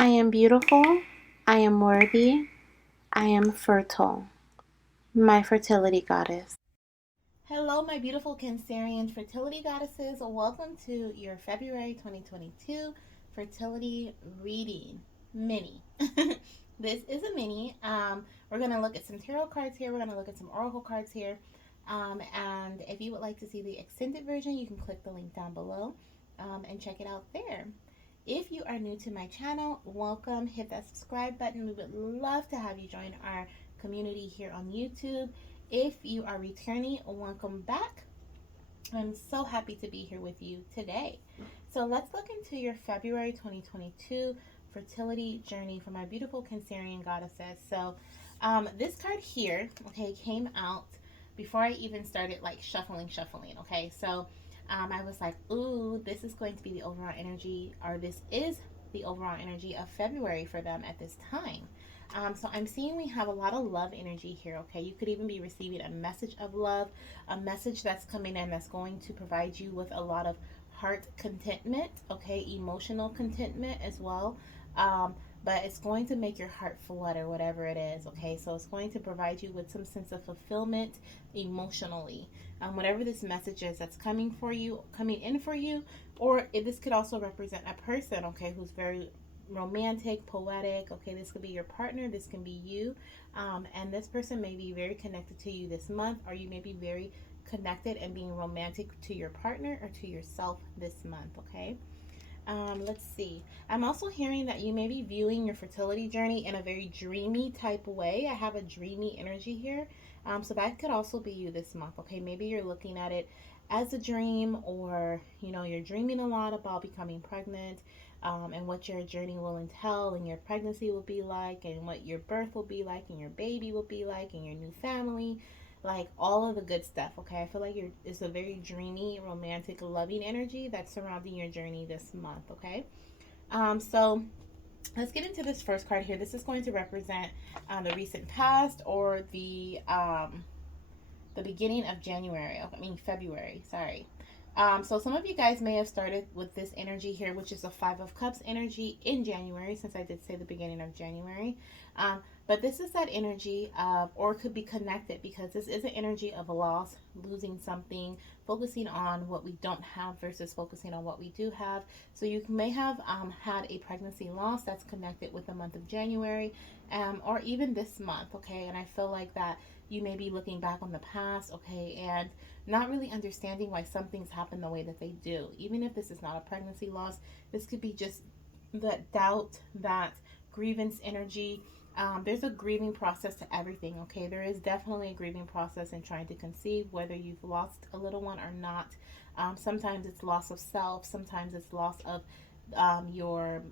I am beautiful. I am worthy. I am fertile. My fertility goddess. Hello, my beautiful Cancerian fertility goddesses. Welcome to your February 2022 fertility reading mini. This is a mini. We're going to look at some tarot cards here. We're going to look at some oracle cards here. And if you would like to see the extended version, you can click the link down below and check it out there. If you are new to my channel, welcome. Hit that subscribe button. We would love to have you join our community here on YouTube. If you are returning, welcome back. I'm so happy to be here with you today. So let's look into your February 2022 fertility journey for my beautiful Cancerian goddesses. So this card here, okay, came out before I even started like shuffling. Okay, so I was like, ooh, this is going to be the overall energy, or this is the overall energy of February for them at this time. So I'm seeing we have a lot of love energy here, okay? You could even be receiving a message of love, a message that's coming in that's going to provide you with a lot of heart contentment, okay? Emotional contentment as well. Um, but it's going to make your heart flutter, whatever it is, okay? So it's going to provide you with some sense of fulfillment emotionally. Whatever this message is that's coming for you, coming in for you, or this could also represent a person, okay, who's very romantic, poetic. Okay, this could be your partner, this can be you, and this person may be very connected to you this month, or you may be very connected and being romantic to your partner or to yourself this month. Okay, let's see. I'm also hearing that you may be viewing your fertility journey in a very dreamy type way. I have a dreamy energy here. So that could also be you this month. Okay, maybe you're looking at it as a dream, or you're dreaming a lot about becoming pregnant, and what your journey will entail, and your pregnancy will be like, and what your birth will be like, and your baby will be like, and your new family, like all of the good stuff. Okay, I feel like it's a very dreamy, romantic, loving energy that's surrounding your journey this month. Okay, so let's get into this first card here. This is going to represent the recent past, or the beginning of January. I mean February. Sorry. So some of you guys may have started with this energy here, which is a Five of Cups energy in January, since I did say the beginning of January. But this is that energy of, or could be connected, because this is an energy of a loss, losing something, focusing on what we don't have versus focusing on what we do have. So you may have had a pregnancy loss that's connected with the month of January, or even this month, okay? And I feel like that you may be looking back on the past, okay, and not really understanding why some things happen the way that they do. Even if this is not a pregnancy loss, this could be just that doubt, that grievance energy. There's a grieving process to everything, okay? There is definitely a grieving process in trying to conceive, whether you've lost a little one or not. Sometimes it's loss of self, sometimes it's loss of your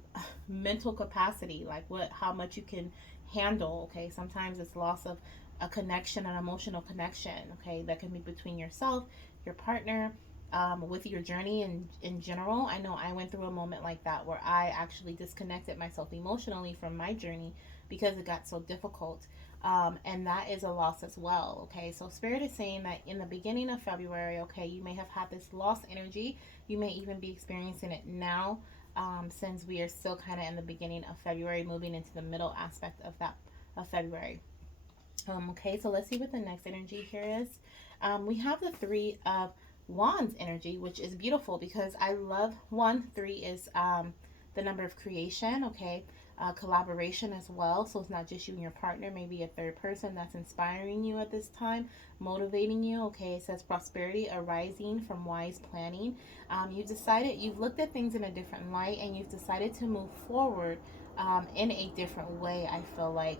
mental capacity, like how much you can handle, okay? Sometimes it's loss of a connection, an emotional connection, okay? That can be between yourself, your partner, with your journey in general. I know I went through a moment like that where I actually disconnected myself emotionally from my journey because it got so difficult. And that is a loss as well. Okay, so Spirit is saying that in the beginning of February, okay, you may have had this lost energy. You may even be experiencing it now, since we are still kind of in the beginning of February, moving into the middle aspect of that of February. Okay, so let's see what the next energy here is. We have the Three of Wands energy, which is beautiful because I love one. Three is the number of creation, okay? Collaboration as well. So it's not just you and your partner, maybe a third person that's inspiring you at this time, motivating you, okay? It says prosperity arising from wise planning. You've looked at things in a different light, and you've decided to move forward in a different way. I feel like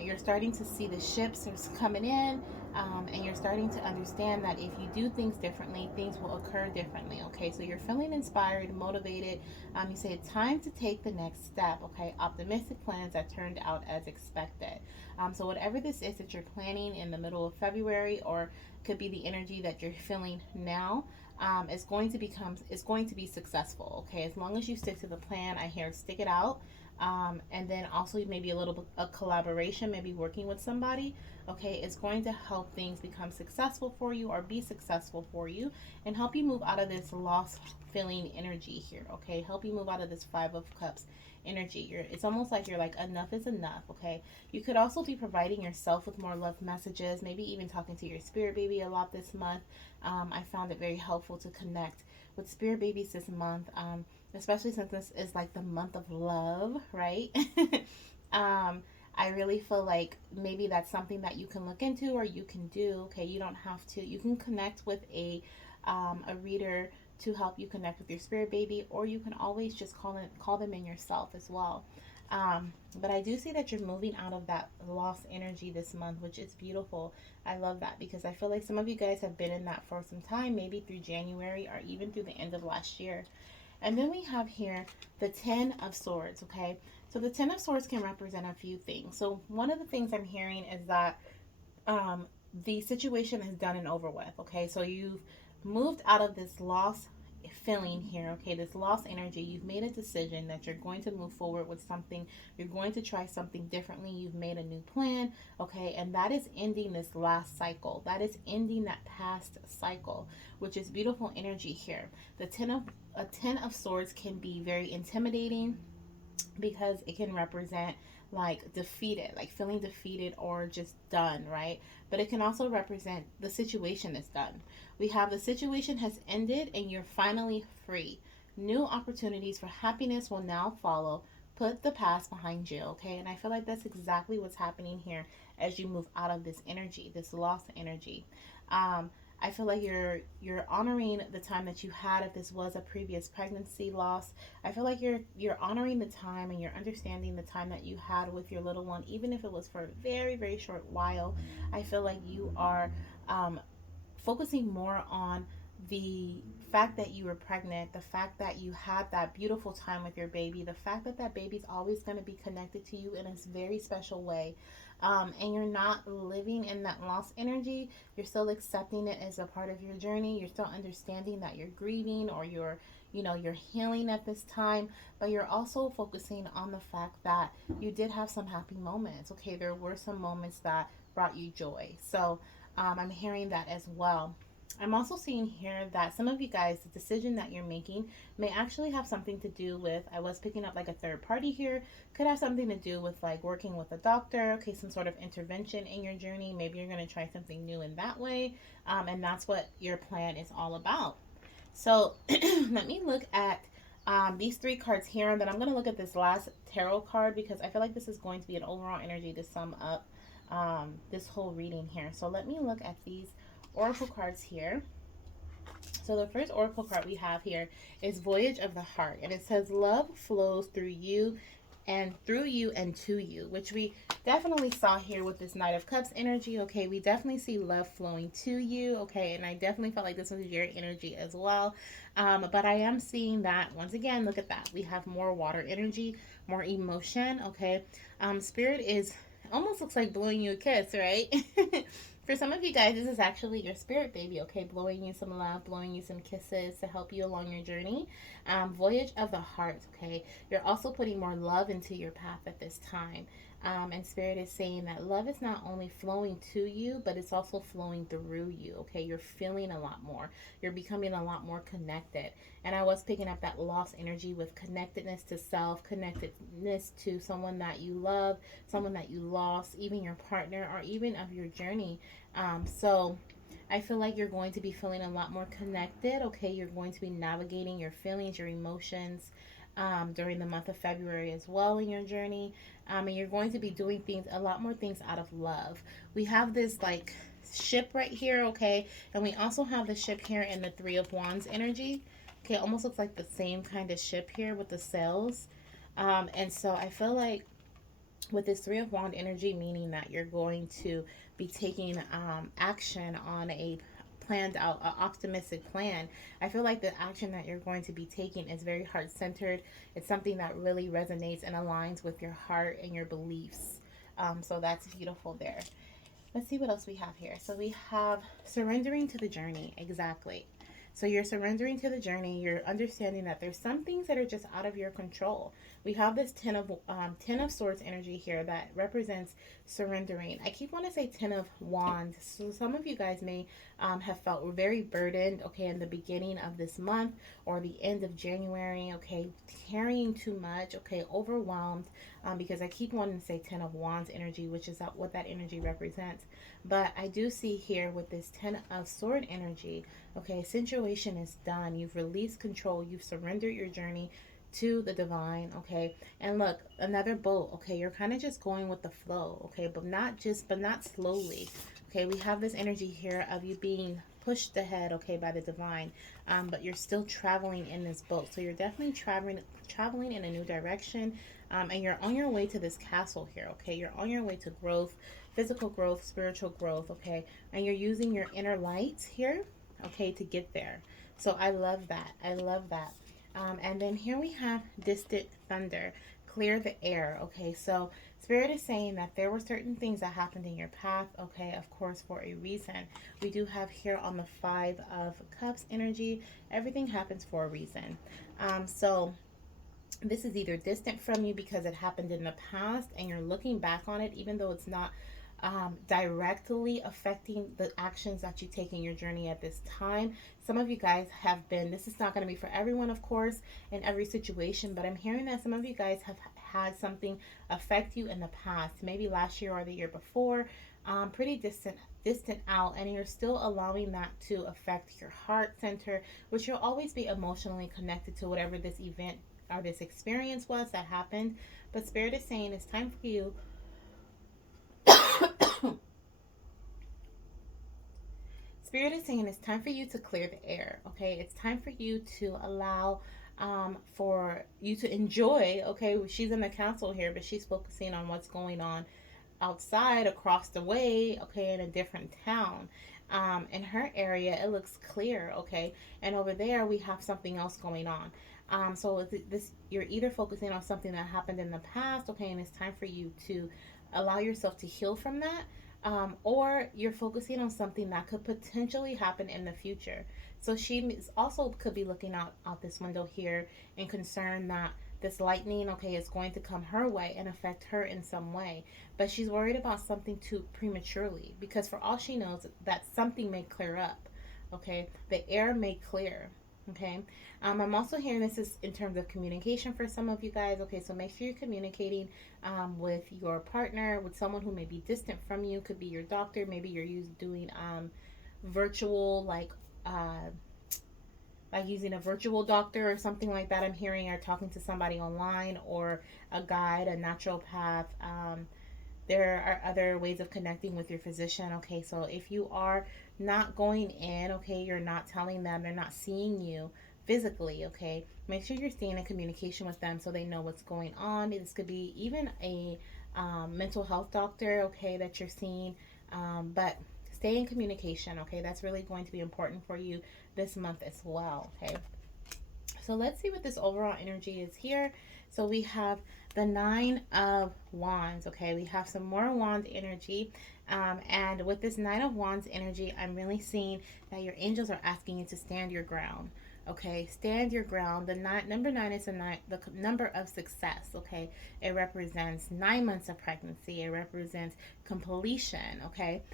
you're starting to see the ships are coming in, and you're starting to understand that if you do things differently, things will occur differently. Okay, so you're feeling inspired, motivated. You say it's time to take the next step. Okay, optimistic plans that turned out as expected. So whatever this is that you're planning in the middle of February, or could be the energy that you're feeling now, it's going to be successful. Okay, as long as you stick to the plan. I hear stick it out. And then also maybe a little bit of collaboration, maybe working with somebody, okay, is going to help things become successful for you or be successful for you and help you move out of this lost feeling energy here, okay? Help you move out of this Five of Cups energy. It's almost like you're like, enough is enough, okay? You could also be providing yourself with more love messages, maybe even talking to your spirit baby a lot this month. I found it very helpful to connect with spirit babies this month, especially since this is like the month of love, right? um, I really feel like maybe that's something that you can look into or you can do. Okay, you don't have to. You can connect with a reader to help you connect with your spirit baby, or you can always just call them in yourself as well. But I do see that you're moving out of that lost energy this month, which is beautiful. I love that because I feel like some of you guys have been in that for some time, maybe through January or even through the end of last year. And then we have here the Ten of Swords, okay? So the Ten of Swords can represent a few things. So one of the things I'm hearing is that um, the situation is done and over with, okay? So you've moved out of this lost feeling here, okay? This lost energy. You've made a decision that you're going to move forward with something. You're going to try something differently. You've made a new plan, okay? And that is ending this last cycle. That is ending that past cycle, which is beautiful energy here. The Ten of Swords can be very intimidating because it can represent like defeated, like feeling defeated or just done, right? But it can also represent the situation is done. We have the situation has ended and you're finally free. New opportunities for happiness will now follow. Put the past behind you, okay? And I feel like that's exactly what's happening here as you move out of this energy, this lost energy. Um, I feel like you're honoring the time that you had if this was a previous pregnancy loss. I feel like you're honoring the time and you're understanding the time that you had with your little one, even if it was for a very, very short while. I feel like you are um, focusing more on the fact that you were pregnant, the fact that you had that beautiful time with your baby, the fact that that baby's always going to be connected to you in a very special way. And you're not living in that lost energy. You're still accepting it as a part of your journey. You're still understanding that you're grieving or you're healing at this time, but you're also focusing on the fact that you did have some happy moments. Okay, there were some moments that brought you joy. So I'm hearing that as well. I'm also seeing here that some of you guys, the decision that you're making may actually have something to do with, I was picking up like a third party here, could have something to do with like working with a doctor, okay, some sort of intervention in your journey. Maybe you're going to try something new in that way. And that's what your plan is all about. So let me look at these three cards here, and then I'm going to look at this last tarot card because I feel like this is going to be an overall energy to sum up this whole reading here. So let me look at these oracle cards here. So the first oracle card we have here is Voyage of the Heart, and it says love flows through you and to you, which we definitely saw here with this Knight of Cups energy. Okay, we definitely see love flowing to you. Okay, and I definitely felt like this was your energy as well. But I am seeing that once again. Look at that, we have more water energy, more emotion. Okay, Spirit is almost looks like blowing you a kiss, right? For some of you guys, this is actually your spirit baby, okay? Blowing you some love, blowing you some kisses to help you along your journey. Voyage of the Heart, okay? You're also putting more love into your path at this time. And Spirit is saying that love is not only flowing to you, but it's also flowing through you, okay? You're feeling a lot more. You're becoming a lot more connected. And I was picking up that lost energy with connectedness to self, connectedness to someone that you love, someone that you lost, even your partner, or even of your journey. So I feel like you're going to be feeling a lot more connected, okay? You're going to be navigating your feelings, your emotions during the month of February as well in your journey. And you're going to be doing a lot more things out of love. We have this like ship right here, okay? And we also have the ship here in the Three of Wands energy. Okay, it almost looks like the same kind of ship here with the sails. And so I feel like with this Three of Wand energy, meaning that you're going to be taking action on a planned out, optimistic plan. I feel like the action that you're going to be taking is very heart centered. It's something that really resonates and aligns with your heart and your beliefs. So that's beautiful there. Let's see what else we have here. So we have surrendering to the journey. Exactly. So you're surrendering to the journey. You're understanding that there's some things that are just out of your control. We have this ten of swords energy here that represents surrendering. I keep wanting to say 10 of wands. So some of you guys may have felt very burdened, okay, in the beginning of this month or the end of January, okay, carrying too much, okay, overwhelmed, because I keep wanting to say 10 of wands energy, which is what that energy represents. But I do see here with this 10 of sword energy, okay, situation is done. You've released control. You've surrendered your journey to the divine, okay? And look, another boat, okay? You're kind of just going with the flow, okay? But not slowly, okay? We have this energy here of you being pushed ahead, okay, by the divine, but you're still traveling in this boat. So you're definitely traveling in a new direction, and you're on your way to this castle here, okay? You're on your way to growth, physical growth, spiritual growth, okay? And you're using your inner light here, okay, to get there. So I love that. I love that. And then here we have distant thunder, clear the air. Okay, so Spirit is saying that there were certain things that happened in your path, okay, of course, for a reason. We do have here on the Five of Cups energy, everything happens for a reason. So this is either distant from you because it happened in the past and you're looking back on it, even though it's not directly affecting the actions that you take in your journey at this time. Some of you guys have been, this is not going to be for everyone, of course, in every situation, but I'm hearing that some of you guys have had something affect you in the past, maybe last year or the year before, pretty distant out, and you're still allowing that to affect your heart center, which you'll always be emotionally connected to whatever this event or this experience was that happened. But Spirit is saying it's time for you Spirit is saying it's time for you to clear the air, okay? It's time for you to allow for you to enjoy, okay? She's in the council here, but she's focusing on what's going on outside, across the way, okay, in a different town. In her area, it looks clear, okay? And over there, we have something else going on. So this, you're either focusing on something that happened in the past, okay, and it's time for you to allow yourself to heal from that, or you're focusing on something that could potentially happen in the future. So she also could be looking out this window here and concerned that this lightning, okay, is going to come her way and affect her in some way. But she's worried about something too prematurely because for all she knows, that something may clear up, okay? The air may clear, okay? I'm also hearing this is in terms of communication for some of you guys, okay? So make sure you're communicating with your partner, with someone who may be distant from you. Could be your doctor. Maybe you're doing virtual, like using a virtual doctor or something like that. I'm hearing, or talking to somebody online, or a guide, a naturopath. There are other ways of connecting with your physician. Okay, so if you are not going in, okay, you're not telling them, they're not seeing you physically, okay, make sure you're staying in communication with them so they know what's going on. This could be even a mental health doctor, okay, that you're seeing, but stay in communication, okay. That's really going to be important for you this month as well, okay. So let's see what this overall energy is here. So we have the Nine of Wands, okay. We have some more wand energy, and with this Nine of Wands energy, I'm really seeing that your angels are asking you to stand your ground. Okay, stand your ground. The number 9 is the number of success. Okay, it represents 9 months of pregnancy. It represents completion. Okay,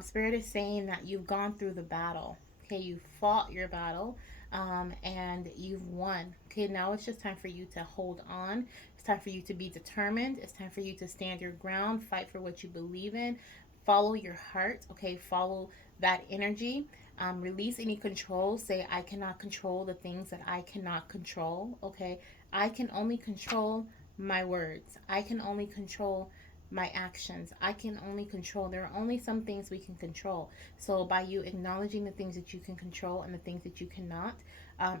Spirit is saying that you've gone through the battle. Okay, you fought your battle, and you've won. Okay, now it's just time for you to hold on. It's time for you to be determined. It's time for you to stand your ground, fight for what you believe in, follow your heart. Okay, follow that energy. Release any control. Say, I cannot control the things that I cannot control. Okay, I can only control my words. I can only control my actions. I can only control. There are only some things we can control. So by you acknowledging the things that you can control and the things that you cannot,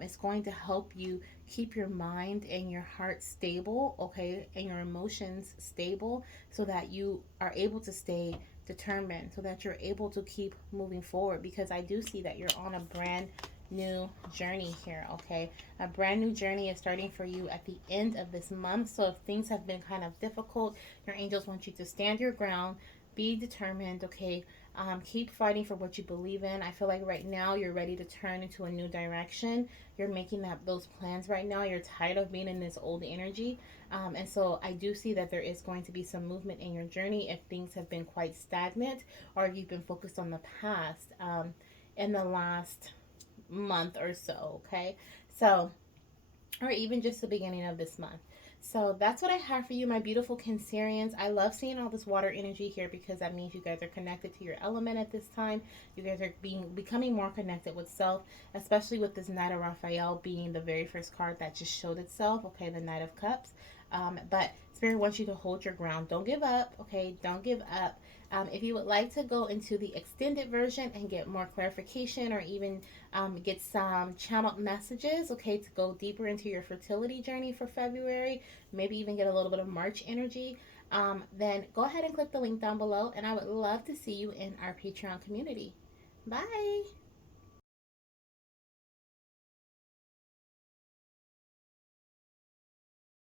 it's going to help you keep your mind and your heart stable, okay, and your emotions stable, so that you are able to stay determined, so that you're able to keep moving forward. Because I do see that you're on a brand new journey here, okay. A brand new journey is starting for you at the end of this month. So if things have been kind of difficult, your angels want you to stand your ground, be determined, okay. Keep fighting for what you believe in. I feel like right now you're ready to turn into a new direction. You're making those plans right now. You're tired of being in this old energy. And so I do see that there is going to be some movement in your journey if things have been quite stagnant, or if you've been focused on the past in the last month or so. Okay. So, or even just the beginning of this month. So that's what I have for you, my beautiful Cancerians. I love seeing all this water energy here because that means you guys are connected to your element at this time. You guys are becoming more connected with self, especially with this Knight of Raphael being the very first card that just showed itself. Okay, the Knight of Cups. But Spirit wants you to hold your ground. Don't give up. Okay, don't give up. If you would like to go into the extended version and get more clarification, or even get some channeled messages, okay, to go deeper into your fertility journey for February, maybe even get a little bit of March energy, then go ahead and click the link down below, and I would love to see you in our Patreon community. Bye.